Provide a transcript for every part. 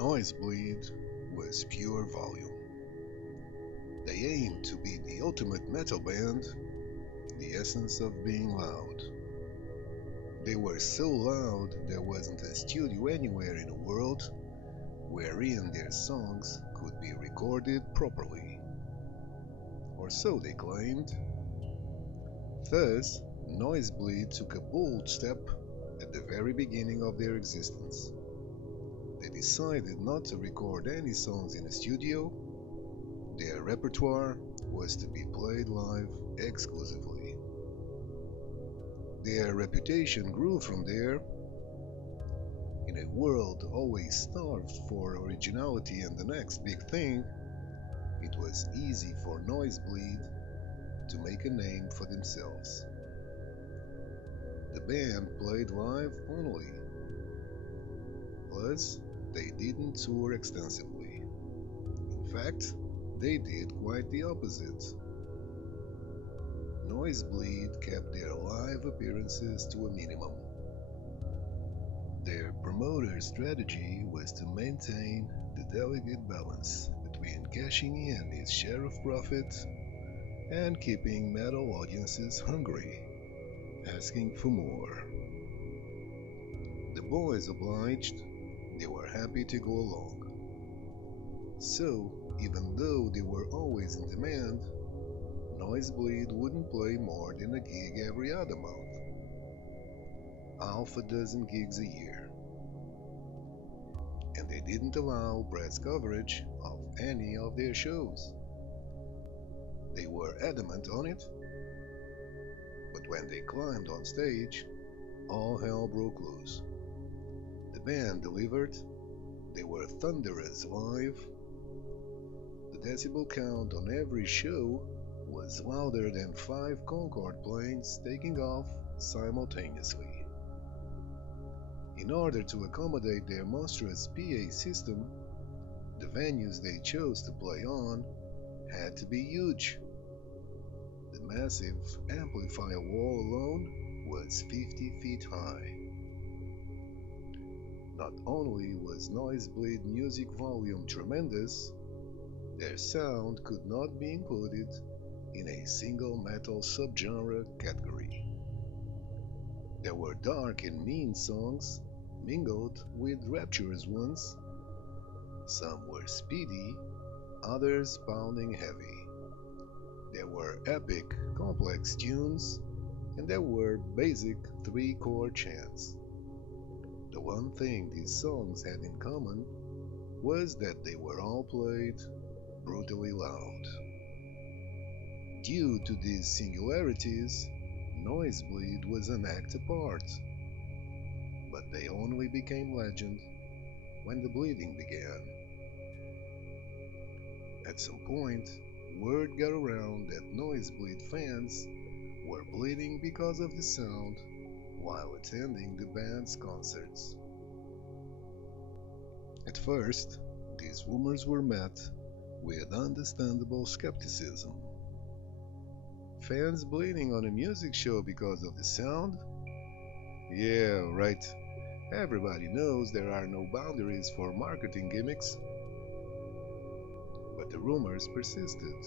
Noisebleed was pure volume. They aimed to be the ultimate metal band, the essence of being loud. They were so loud there wasn't a studio anywhere in the world wherein their songs could be recorded properly. Or so they claimed. Thus, Noisebleed took a bold step at the very beginning of their existence. They decided not to record any songs in a studio. Their repertoire was to be played live exclusively. Their reputation grew from there. In a world always starved for originality and the next big thing, it was easy for Noisebleed to make a name for themselves. The band played live only. Plus, they didn't tour extensively. In fact, they did quite the opposite. Noisebleed kept their live appearances to a minimum. Their promoter strategy was to maintain the delicate balance between cashing in his share of profit and keeping metal audiences hungry, asking for more. The boys obliged, they were happy to go along. So, even though they were always in demand, Noisebleed wouldn't play more than a gig every other month, half a dozen gigs a year. And they didn't allow press coverage of any of their shows. They were adamant on it, but when they climbed on stage, all hell broke loose. The band delivered, they were thunderous live. The decibel count on every show was louder than 5 Concorde planes taking off simultaneously. In order to accommodate their monstrous PA system, the venues they chose to play on had to be huge. The massive amplifier wall alone was 50 feet high. Not only was Noisebleed music volume tremendous, their sound could not be included in a single metal subgenre category. There were dark and mean songs mingled with rapturous ones. Some were speedy, others pounding heavy. There were epic, complex tunes, and there were basic 3-chord chants. The one thing these songs had in common was that they were all played brutally loud. Due to these singularities, Noisebleed was an act apart, but they only became legend when the bleeding began. At some point, word got around that Noisebleed fans were bleeding because of the sound while attending the band's concerts. At first, these rumors were met with understandable skepticism. Fans bleeding on a music show because of the sound? Yeah, right. Everybody knows there are no boundaries for marketing gimmicks. But the rumors persisted,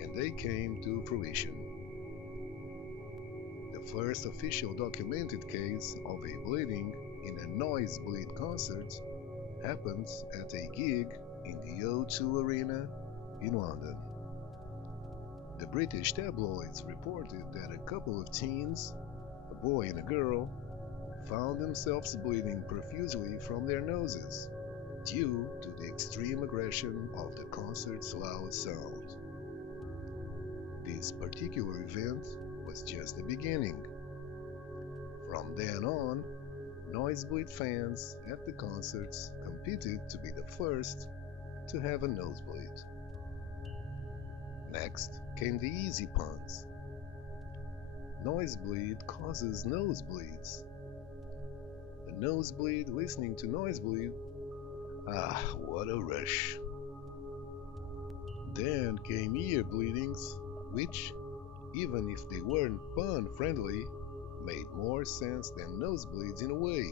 and they came to fruition. The first official documented case of a bleeding in a Noisebleed concert happened at a gig in the O2 Arena in London. The British tabloids reported that a couple of teens, a boy and a girl, found themselves bleeding profusely from their noses due to the extreme aggression of the concert's loud sound. This particular event was just the beginning. From then on, Noisebleed fans at the concerts competed to be the first to have a nosebleed. Next came the easy puns. Noisebleed causes nosebleeds. A nosebleed listening to Noisebleed? Ah, what a rush. Then came ear bleedings, which, even if they weren't pun-friendly, made more sense than nosebleeds in a way,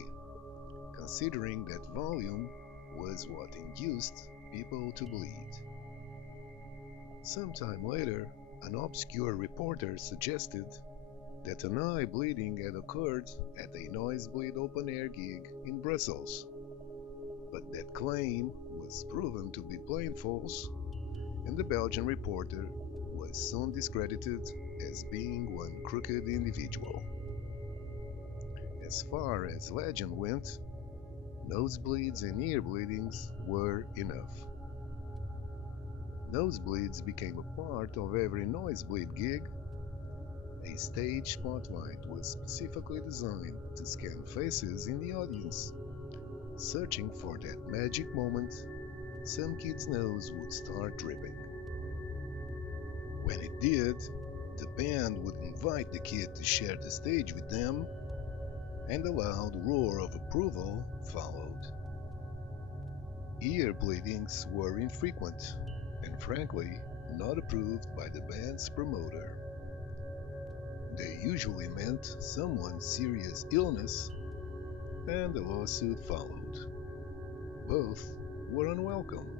considering that volume was what induced people to bleed. Sometime later, an obscure reporter suggested that an eye bleeding had occurred at a Noisebleed open-air gig in Brussels, but that claim was proven to be plain false, and the Belgian reporter was soon discredited as being one crooked individual. As far as legend went, nosebleeds and ear bleedings were enough. Nosebleeds became a part of every Noisebleed gig. A stage spotlight was specifically designed to scan faces in the audience, searching for that magic moment some kid's nose would start dripping. When it did, the band would invite the kid to share the stage with them, and a loud roar of approval followed. Ear bleedings were infrequent, and frankly, not approved by the band's promoter. They usually meant someone's serious illness, and a lawsuit followed. Both were unwelcome.